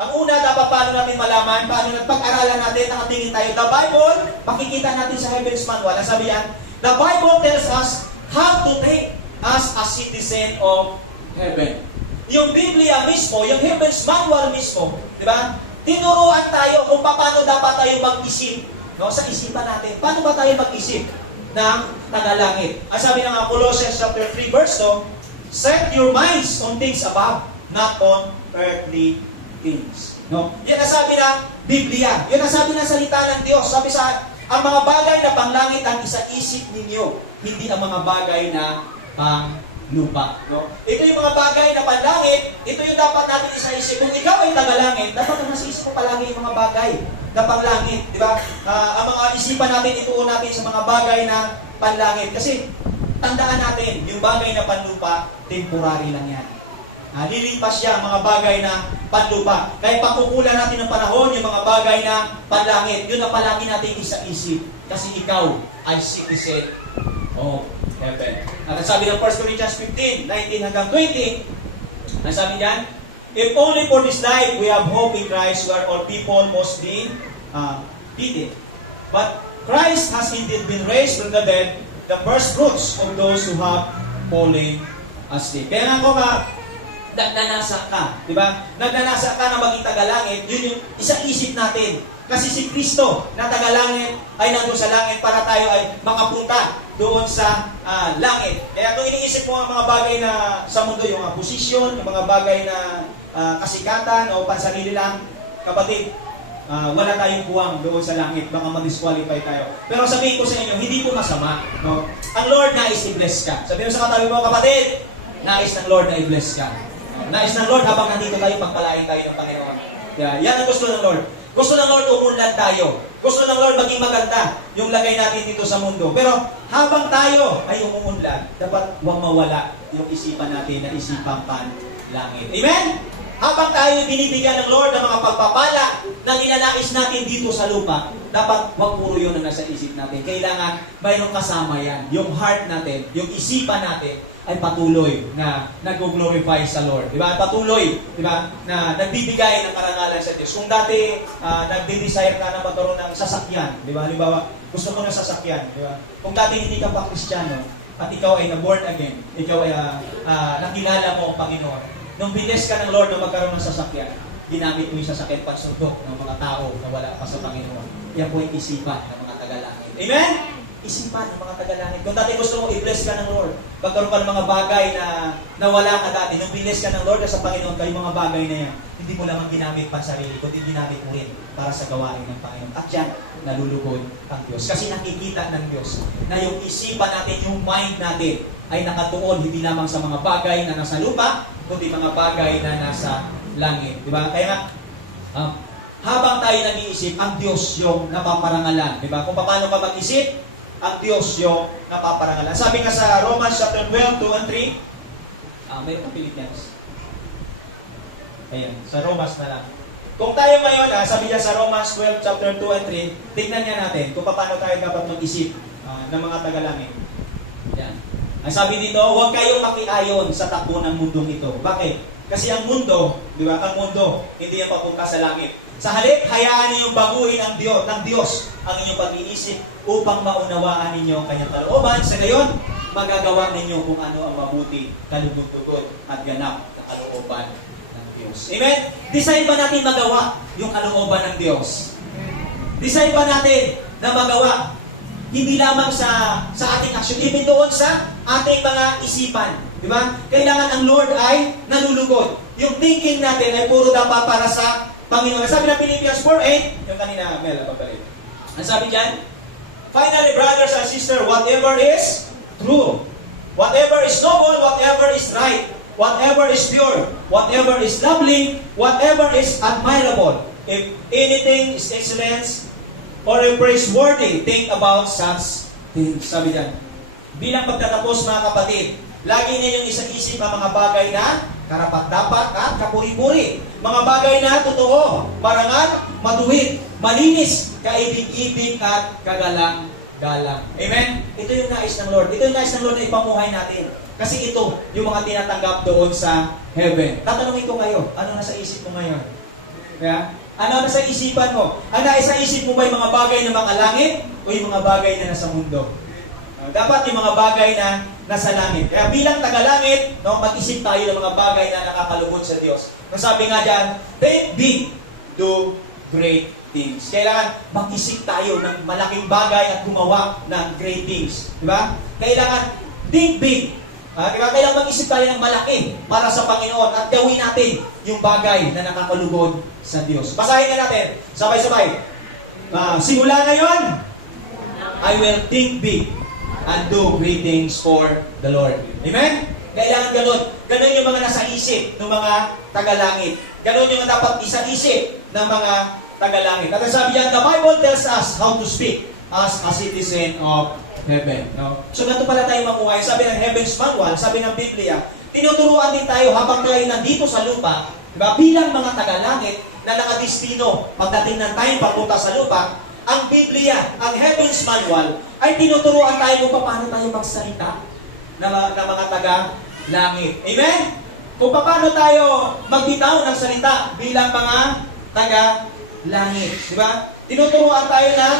Ang una, dapat paano natin malaman, paano pag-aralan natin, nakatingin tayo. The Bible, pakikita natin sa Heaven's Manual. Ang sabi yan, the Bible tells us how to take as a citizen of heaven. Yung Biblia mismo, yung Heaven's Manual mismo, di ba? Tinuruan tayo kung paano dapat tayo mag-isip, no? Sa isipan natin. Paano ba tayo mag-isip ng tagalangit? Ang sabi ng Colossians chapter 3 verse 2, set your minds on things above, not on earthly things. No? Yan ang sabi ng Biblia. Yan ang sabi ng salita ng Diyos. Sabi sa, ang mga bagay na panglangit ang isa-isip ninyo, hindi ang mga bagay na panglupa. No? Ito yung mga bagay na panlangit, ito yung dapat natin isa-isip. Kung ikaw ay tagalangit, dapat na nasa isip mo palagi yung mga bagay na panglangit. Di ba? Ang mga isipan natin, ituon natin sa mga bagay na panlangit. Kasi, tandaan natin, yung bagay na panlupa, temporary lang yan. Lilipas siya ang mga bagay na panlupa. Kaya pagkukulan natin ng panahon, yung mga bagay na panlangit, yun ang palagi natin isa-isip. Kasi ikaw ay citizen of heaven. At ang sabi ng 1 Corinthians 15, 19 hanggang 20, ang sabi niyan, if only for this life we have hope in Christ, where all people must be pitied. But Christ has indeed been raised from the dead, the first fruits of those who have fallen asleep. Kaya nga ko nagdanasa ka, di ba? Nagdanasa ka na maging tagalangit, yun yung isa-isip natin. Kasi si Kristo na tagalangit ay nandun sa langit para tayo ay makapunta doon sa langit. Kaya kung iniisip mo ang mga bagay na sa mundo, yung posisyon, yung mga bagay na kasikatan o pansarili lang, kapatid, wala tayong buwang doon sa langit, baka ma-disqualify tayo. Pero sabihin ko sa inyo, hindi po masama. No? Ang Lord nais i-bless ka. Sabihin mo sa katabi mo, kapatid, nais ng Lord na i-bless ka. Nais ng Lord habang nandito tayo, pagpalain tayo ng Panginoon. Yan ang gusto ng Lord. Gusto ng Lord umunlad tayo. Gusto ng Lord maging maganda yung lagay natin dito sa mundo. Pero habang tayo ay umuunlad, dapat huwag mawala yung isipan natin na isipang panlangit. Amen? Habang tayo binibigyan ng Lord ng mga pagpapala na nilalais natin dito sa lupa, dapat huwag puro yun ang nasa isip natin. Kailangan mayroong kasama yan. Yung heart natin, yung isipan natin, ay patuloy na nag-glorify sa Lord. Diba? Patuloy, diba? Na nagbibigay ng karangalan sa Diyos. Kung dati, nagde-desire ka na magkaroon ng sasakyan, diba? Halimbawa, gusto mo ng sasakyan, diba? Kung dati hindi ka pa Kristiyano, at ikaw ay na-born again, ikaw ay nakilala mo ang Panginoon, nung bilis ka ng Lord na magkaroon ng sasakyan, ginamit mo yung sasakyan pansundok ng mga tao na wala pa sa Panginoon. Yan po yung isipan ng mga tagalangit. Amen? Isipan ng mga tagalangit. Kung dati gusto mo i-bless ka ng Lord, magkaroon ka ng mga bagay na wala ka dati, nung bilis ka ng Lord sa Panginoon, kayo mga bagay na yan, hindi mo lamang ginamit pa sarili, kundi ginamit mo rin para sa gawain ng Panginoon. At yan, nalulugod ang Diyos. Kasi nakikita ng Diyos na yung isipan natin, yung mind natin, ay nakatuon hindi lamang sa mga bagay na nasa lupa, kundi mga bagay na nasa langit. Diba? Kaya nga, habang tayo nag-iisip, ang Diyos yung napaparangalan. Diba? Kung paano ka mag-isip, ang Diyos yung napaparangalan. Sabi nga sa Romans chapter 12, 2 and 3, mayroon ng Philippians. Ayan, sa Romans na lang. Kung tayo ngayon, sabi niya sa Romans 12, chapter 2 and 3, tignan niya natin kung paano tayo dapat mag-isip ng mga tagalangit. Yan. Ang sabi dito, huwag kayong makiayon sa takbo ng mundong ito. Bakit? Kasi ang mundo, di ba? Ang mundo, hindi yan papunta sa langit. Sa halip, hayaan ninyong baguhin ng Diyos ang inyong pag-iisip upang maunawaan ninyo ang kanyang kalooban. Sa gayon, magagawa ninyo kung ano ang mabuti, kalugod-lugod at ganap na kalooban ng Diyos. Amen? Design ba natin magawa yung kalooban ng Diyos? Design ba natin na magawa hindi lamang sa ating action, even doon sa ating mga isipan. Di ba? Kailangan ang Lord ay nalulugod. Yung thinking natin ay puro dapat para sa Panginoon. Sabi ng Philippians 4:8, yung kanina, Mel, pabalik. Ang sabi dyan, finally, brothers and sisters, whatever is true, whatever is noble, whatever is right, whatever is pure, whatever is lovely, whatever is admirable, if anything is excellence or praiseworthy, think about such things. Sabi dyan, bilang pagtatapos mga kapatid, lagi ninyong isang-isip ang mga bagay na karapat-dapat at kapuri-puri. Mga bagay na totoo, marangal, matuwid, malinis, kaibig-ibig at kagalang-galang. Amen? Ito yung nais ng Lord. Ito yung nais ng Lord na ipamuhay natin. Kasi ito yung mga tinatanggap doon sa heaven. Tatanungin ko ngayon, ano nasa isip mo ngayon? Yeah? Ano nasa isipan mo? Ang nasa isip mo ba yung mga bagay na mga langit o yung mga bagay na nasa mundo? Dapat yung mga bagay na nasa langit. Kaya bilang taga-langit, mag-isip tayo ng mga bagay na nakakalugod sa Diyos. Ang sabi nga dyan, think big, do great things. Kailangan mag-isip tayo ng malaking bagay at gumawa ng great things. Diba? Kailangan think big. Diba? Kailangan mag-isip tayo ng malaki para sa Panginoon at gawin natin yung bagay na nakakalugod sa Diyos. Basahin na natin. Sabay-sabay. Simula ngayon, I will think big and do great things for the Lord. Amen? Kailangan ganun. Ganun yung mga nasa isip ng mga tagalangit. Ganun yung dapat isa-isip ng mga tagalangit. At sabi diyan, the Bible tells us how to speak as a citizen of heaven. No? So, ganito pala tayo mamuhay. Sabi ng Heaven's Manual, sabi ng Biblia, tinuturuan din tayo habang tayo nandito sa lupa, diba? Bilang mga tagalangit na nakadistino pagdating ng time papunta sa lupa, ang Biblia, ang Heaven's Manual, ay tinuturuan tayo kung paano tayo magsalita na mga taga-langit. Amen? Kung paano tayo magbitaw ng salita bilang mga taga-langit. Diba? Tinuturuan tayo ng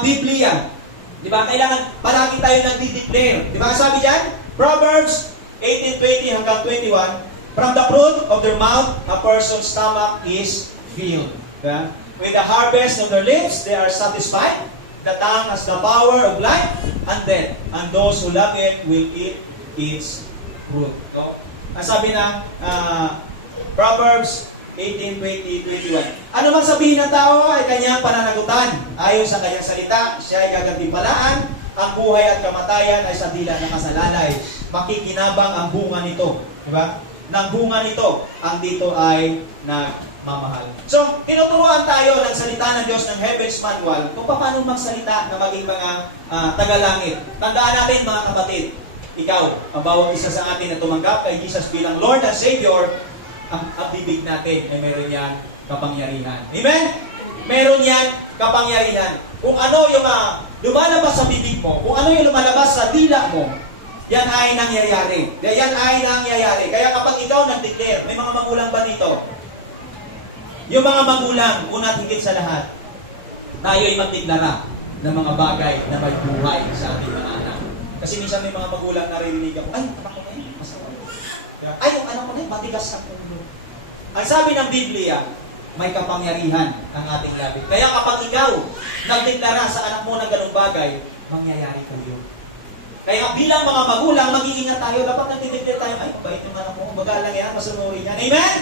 Biblia. Diba? Kailangan palagi tayo nagdi-declare. Diba? Sabi dyan, Proverbs 18:20 hanggang 21, from the fruit of their mouth, a person's stomach is filled. Diba? With the harvest of their lips, they are satisfied. The tongue has the power of life and death, and those who love it will eat its fruit. So, ang sabi ng Proverbs 18:20-21. Ano man sabihin ng tao ay kanyang pananagutan. Ayon sa kanyang salita, siya ay gagantimpalaan. Ang buhay at kamatayan ay sa dila ng kasalalay. Makikinabang ang bunga nito. Diba? Ng bunga nito, ang dito ay nagmamahal. So, tinuturuan tayo ng salita ng Diyos ng Heaven's Manual kung paano magsalita na maging mga tagalangit. Tandaan natin mga kapatid, ikaw, ang bawat isa sa atin na tumanggap kay Jesus bilang Lord and Savior, ang bibig natin ay meron yan kapangyarihan. Amen? Meron yan kapangyarihan. Kung ano yung lumalabas sa bibig mo, kung ano yung lumalabas sa dila mo, yan ay nangyayari. Yan ay nangyayari. Kaya kapag ikaw nag-declare, may mga magulang ba dito? Yung mga magulang, una at higit sa lahat, tayo ay magdeklara ng mga bagay na may buhay sa ating mga anak. Kasi minsan may mga magulang naririnig ako, ay, anak ko na yun, masama. Ay, yung anak ko na yun, matigas na puno. Ang sabi ng Biblia, may kapangyarihan ang ating labi. Kaya kapag ikaw nagdeklara sa anak mo ng ganung bagay, mangyayari ko yun. Kaya bilang mga magulang, mag-iingat tayo. Dapat nagdideklara tayo, ay, mabait yung anak mo, magalang yan, masunurin yan. Amen?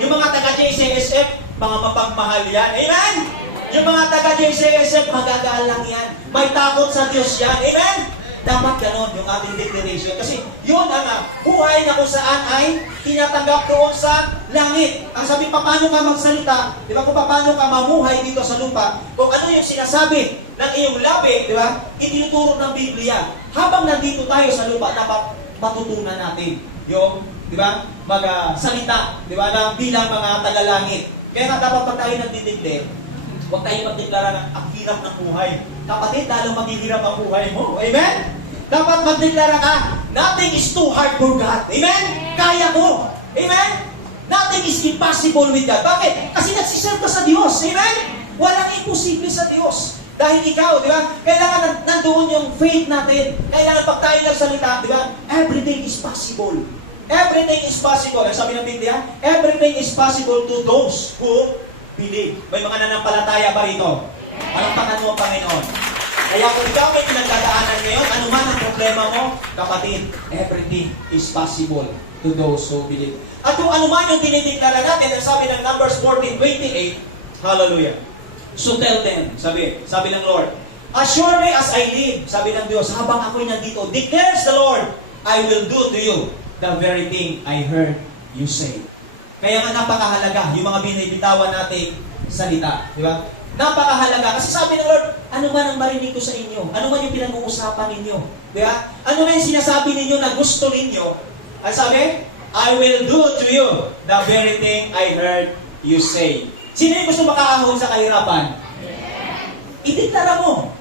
Yung mga taga-JCSF, mga mapagmahal yan. Amen? Yung mga taga-JCSF, magagalang yan. May takot sa Diyos yan. Amen? Dapat ganon yung ating declaration. Kasi yun ang buhay na kung saan ay tinatanggap doon sa langit. Ang sabi, paano ka magsalita, di ba? Kung paano ka mamuhay dito sa lupa, kung ano yung sinasabi ng iyong labi, di ba? Itinuturo ng Biblia. Habang nandito tayo sa lupa, dapat matutunan natin yung, di ba? Magsalita, di ba? Na bilang mga tagalangit. Kaya nga dapat pag tayo nagdideclare, huwag tayo magdeklara ng ang hirap ng buhay. Kapatid, lalo maghihirap ang buhay mo. Amen? Dapat magdeklara ka, nothing is too hard for God. Amen? Kaya ko. Amen? Nothing is impossible with God. Bakit? Kasi nagsiserve ka sa Diyos. Amen? Walang imposible sa Diyos. Dahil ikaw, di ba? Kailangan nandoon yung faith natin. Kailangan pag tayo nagsalita, di ba? Everything is possible. Everything is possible. Ang sabi ng Biblia, everything is possible to those who believe. May mga nanampalataya pa rito. Palakpakan mo ang Panginoon. Kaya kung ikaw may pinagdadaanan ngayon, ano man ang problema mo, kapatid, everything is possible to those who believe. At kung ano man yung dinideklara natin, ang sabi ng Numbers 14:28, hallelujah. So tell them, sabi ng Lord, as surely as I live, sabi ng Diyos, habang ako'y nandito, declares the Lord, I will do to you the very thing I heard you say. Kaya nga napakahalaga yung mga binibitawan nating salita. Di ba? Napakahalaga. Kasi sabi ng Lord, ano man ang marinig ko sa inyo? Ano man yung pinag-uusapan ninyo? Di ba? Ano man yung sinasabi ninyo na gusto ninyo? Ang sabi, I will do to you the very thing I heard you say. Sino yung gusto makaahon sa kahirapan? Ideklara mo.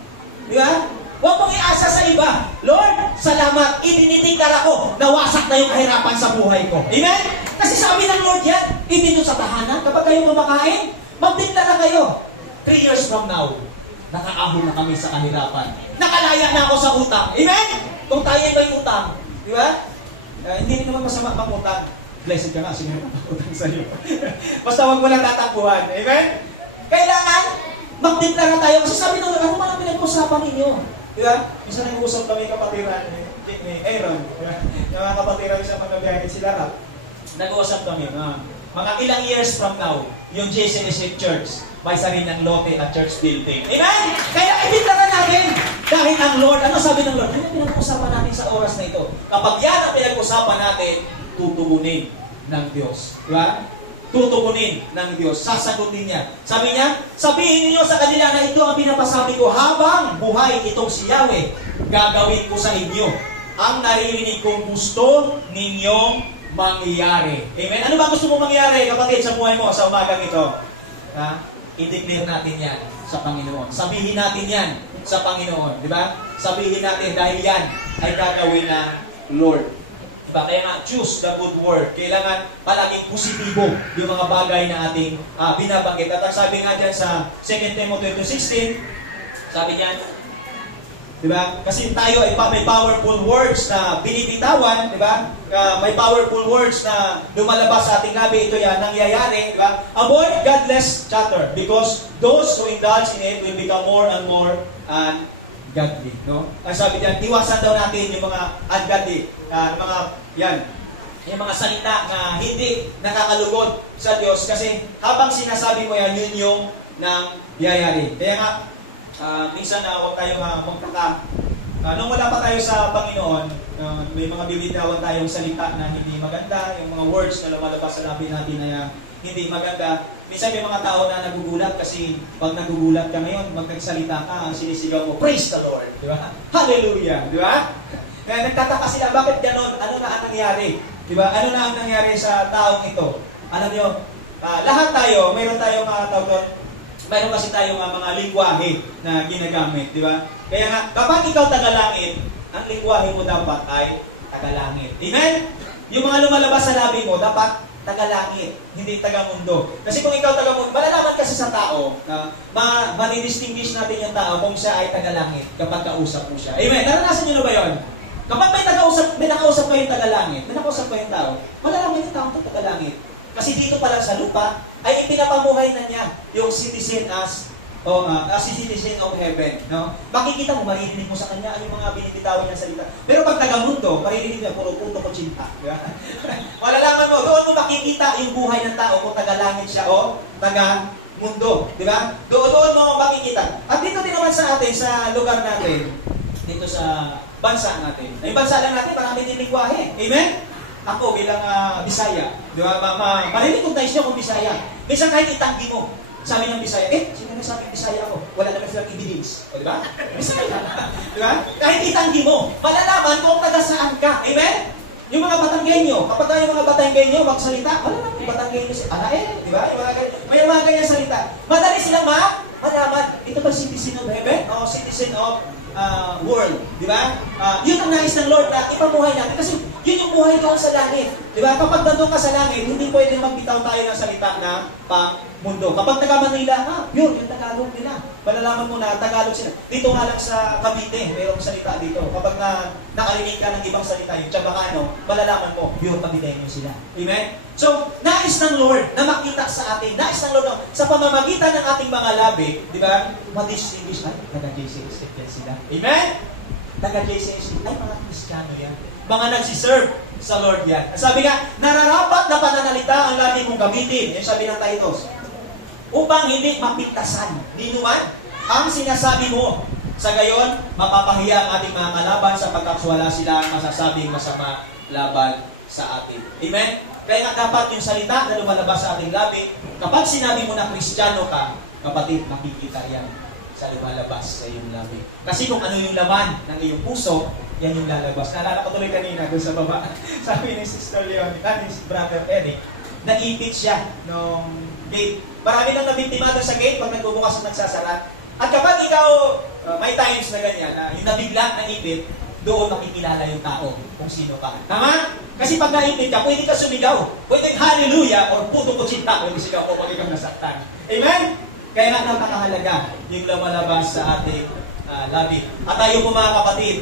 Di ba? Huwag mong iasa sa iba. Lord, salamat. Idinideklara ko na wasak na yung kahirapan sa buhay ko. Amen? Kasi sabi ng Lord yan, dito sa tahanan, kapag kayo kumakain, magdeklara kayo. 3 years from now, nakaahon na kami sa kahirapan. Nakalaya na ako sa utang. Amen? Kung tayo may utang, di ba? Hindi naman masama mangutang. Blessed ka nga, sino yung utang sa iyo. Basta huwag mo lang tatakbuhan. Amen? Kailangan magdeklara tayo. Kasi sabi ng Lord, ano man ang pinag-usapan ninyo? Di ba? Minsan nag-uusap kami kapatiran ni Aaron. Yung mga kapatiran sa mga biyahe sila Rap. Nag-uusap kami na mga ilang years from now, yung JCSF Church, may sariling lote at church building. Amen? Kaya ibiglara natin. Dahil ang Lord, ano sabi ng Lord? Ano pinag-usapan natin sa oras na ito? Kapag yan ang pinag-usapan natin, tutugunin ng Diyos. Di ba? Tutugunin ng Diyos. Sasagutin niya. Sabi niya, sabihin niyo sa kanila na ito ang pinapasabi ko habang buhay itong si Yahweh, gagawin ko sa inyo ang naririnig kong gusto ninyong mangyayari. Amen? Ano ba gusto mong mangyayari, kapatid, sa buhay mo sa umagang ito? Ha? I-declare natin yan sa Panginoon. Sabihin natin yan sa Panginoon. Di ba? Sabihin natin dahil yan ay gagawin ng Lord. Diba? Kaya nga, choose the good word. Kailangan palaging positibo yung mga bagay na ating binabanggit. At ang sabi nga dyan sa 2 Timothy 2:16, sabi niyan, diba? Kasi tayo ay may powerful words na binibitawan, diba? May powerful words na lumalabas sa ating labi. Ito yan, nangyayari, diba? Avoid godless chatter because those who indulge in it will become more and more ungodly. No? Ang sabi diyan, iwasan daw natin yung mga ungodly, yung mga salita na hindi nakakalugod sa Diyos kasi habang sinasabi mo yan, yun yung nangyayari. Kaya nga, minsan huwag tayong magtaka. Nung wala pa tayo sa Panginoon, may mga bibitawan tayong salita na hindi maganda, yung mga words na lumalabas sa labi natin na hindi maganda. Minsan may mga tao na nagugulat kasi pag nagugulat ka ngayon, magkagsalita ka, ang sinisigaw mo, praise the Lord. Di ba? Hallelujah. Di ba? Kaya nagtataka sila, bakit ganon? Ano na ang nangyari? Di ba? Ano na ang nangyari sa taong ito? Alam nyo, lahat tayo, mayroon tayong mayroon kasi tayong mga lingwahe na ginagamit, di ba? Kaya nga, kapag ikaw tagalangit, ang lingwahe mo dapat ay tagalangit. Amen? Yung mga lumalabas sa labi mo, dapat tagalangit, hindi tagamundo. Kasi kung ikaw tagamundo, malalaman kasi sa tao, madidistinguish natin yung tao kung siya ay tagalangit kapag kausap mo siya. Amen? Naranasan nyo na ba yun? Kapag may nakausap kayong tagalangit, may nakausap kayong tao, malalaman yung taong tagalangit. Kasi dito pa lang sa lupa, ay ipinapamuhay na niya yung citizen as citizen of heaven. No? Makikita mo, maririnig mo sa kanya yung mga binibitawan niya salita. Pero pag taga-mundo, maririnig niya, puro punto ko chinta. Diba? Malalaman mo, doon mo makikita yung buhay ng tao kung tagalangit siya o taga-mundo. Diba? Doon mo makikita. At dito din naman sa atin, sa lugar natin, dito sa bansa natin. Yung bansa lang natin, marami din lingwahe. Amen? Ako bilang Bisaya, di ba? Marirecognize nyo kung Bisaya. Minsan kahit itanggi mo, sabi ng Bisaya, sino na sabi Bisaya ako? Wala naman silang evidence. O, di ba? Bisaya. Di ba? Kahit itanggi mo, malalaman kung taga saan ka. Amen? Yung mga Batanggenyo, kapag tayo mga Batanggenyo magsalita, wala naman yung Batanggenyo si di ba? May mga ganyan salita. Madali silang malaman. Ito ba citizen of heaven? O citizen of world, di ba? Yun ang nais ng Lord na ipamuhay natin kasi yun yung buhay doon sa langit. Di ba? Kapag nandun ka sa langit, hindi pwede magbitaw tayo ng salita na pang-mundo. Kapag taga-Manila, yun, yung Tagalog nila. Malalaman mo na Tagalog sila. Dito nga lang sa Cavite, mayroong salita dito. Kapag nakarinig ka ng ibang salita, yung Chabacano, malalaman mo, yun, Caviteño sila. Amen? So, nais ng Lord na makita sa atin, nais ng Lord na, sa pamamagitan ng ating mga labi, di ba? Madistinguish, taga-JCS sila. Amen? Taga-JCS, ay mga Kristiyano yan. Mga nagsiserve sa Lord yan. Sabi nga, nararapat na pananalita ang labi mong gamitin. Yan sabi ng Titus. Upang hindi mapintasan ni numan ang sinasabi mo. Sa gayon, mapapahiya ang ating mga kalaban sapagkat wala sila masasabing masama laban sa atin. Amen? Kaya nga dapat yung salita na lumalabas sa ating labi, kapag sinabi mo na Kristiyano ka, kapatid, makikita yan sa lumalabas sa iyong labi. Kasi kung ano yung laman ng iyong puso, yan yung lalabas. Naalala ko tuloy kanina doon sa baba. Sabi ni Sister Leon, ni Brother Eric, naipit siya nung gate. Marami nang nabiktima doon sa gate pag nagbubukas at nagsasara. At kapag ikaw, may times na ganyan, na yung nabigla na ipit, doon makikilala yung tao kung sino ka. Tama? Kasi pag naipit ka, pwede ka sumigaw. Pwede hallelujah or puto ko chinta kung sigaw o pag ikaw nasaktan. Amen? Kaya nga napakahalaga yung lumalabas sa ating labi. At tayo po mga kapatid,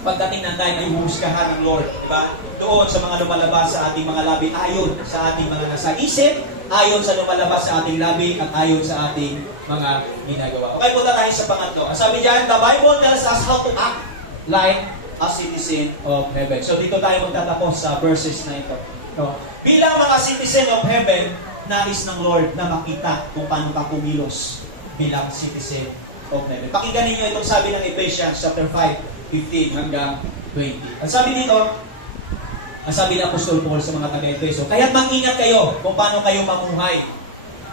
pagdating ng time ay huhusgahan ng Lord. Diba? Doon sa mga lumalabas sa ating mga labi, ayon sa ating mga nasa isip, ayon sa lumalabas sa ating labi, at ayon sa ating mga ginagawa. Okay, punta tayo sa pangatlo. Ang sabi dyan, the Bible tells us how to act like a citizen of heaven. So dito tayo magtatapos sa verses na ito. So, bilang mga citizen of heaven, nais ng Lord na makita kung paano ka kumilos bilang citizen of heaven. Pakinggan ninyo itong sabi ng Ephesians chapter 5:15 hanggang 20. Ang sabi dito, ang sabi ng Apostol Paul sa mga taga-Efeso, kaya't mag-ingat kayo kung paano kayo mamuhay.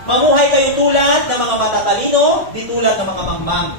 Mamuhay kayo tulad ng mga matatalino, di tulad ng mga mangmang.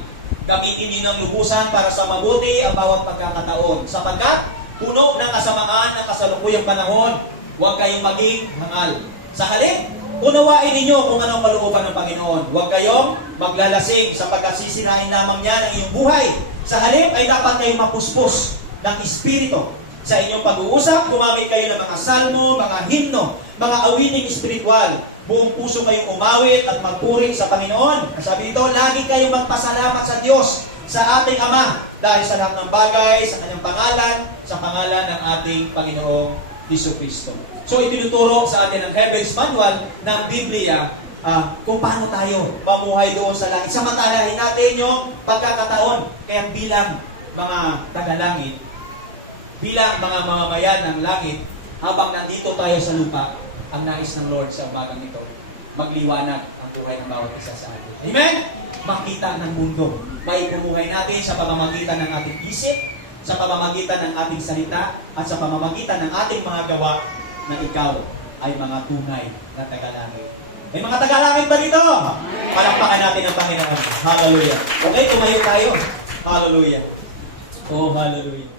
Gamitin niyo ng lubusan para sa mabuti ang bawat pagkakataon. Sapagkat puno ng kasamaan ng kasalukuyang panahon, huwag kayong maging hangal. Sa halip, unawain ninyo kung anong kalooban ng Panginoon. Huwag kayong maglalasing sapagkat sisirain lamang niya ng iyong buhay. Sa halip ay dapat kayong mapuspos ng Espiritu. Sa inyong pag-uusap, gumamit kayo ng mga salmo, mga himno, mga awiting espiritual. Buong puso kayong umawit at magpuri sa Panginoon. Sabi dito, lagi kayong magpasalamat sa Diyos, sa ating Ama, dahil sa lahat ng bagay, sa kanyang pangalan, sa pangalan ng ating Panginoong Jesucristo. So itinuturo sa atin ng Heaven's Manual ng Biblia kung paano tayo mamuhay doon sa langit. Samantalahin natin yung pagkakataon. Kaya bilang mga taga-langit, bilang mga mamamayan ng langit, habang nandito tayo sa lupa, ang nais ng Lord sa umagang ito, magliwanag ang buhay ng bawat isa sa atin. Amen? Makita ng mundo. Maipumuhay natin sa pamamagitan ng ating isip, sa pamamagitan ng ating salita, at sa pamamagitan ng ating mga gawa na ikaw ay mga tunay na tagalangit. May mga tagalangit ba dito? Palakpakan natin ang Panginoon. Hallelujah. Okay, tumayo tayo. Hallelujah. Oh, hallelujah.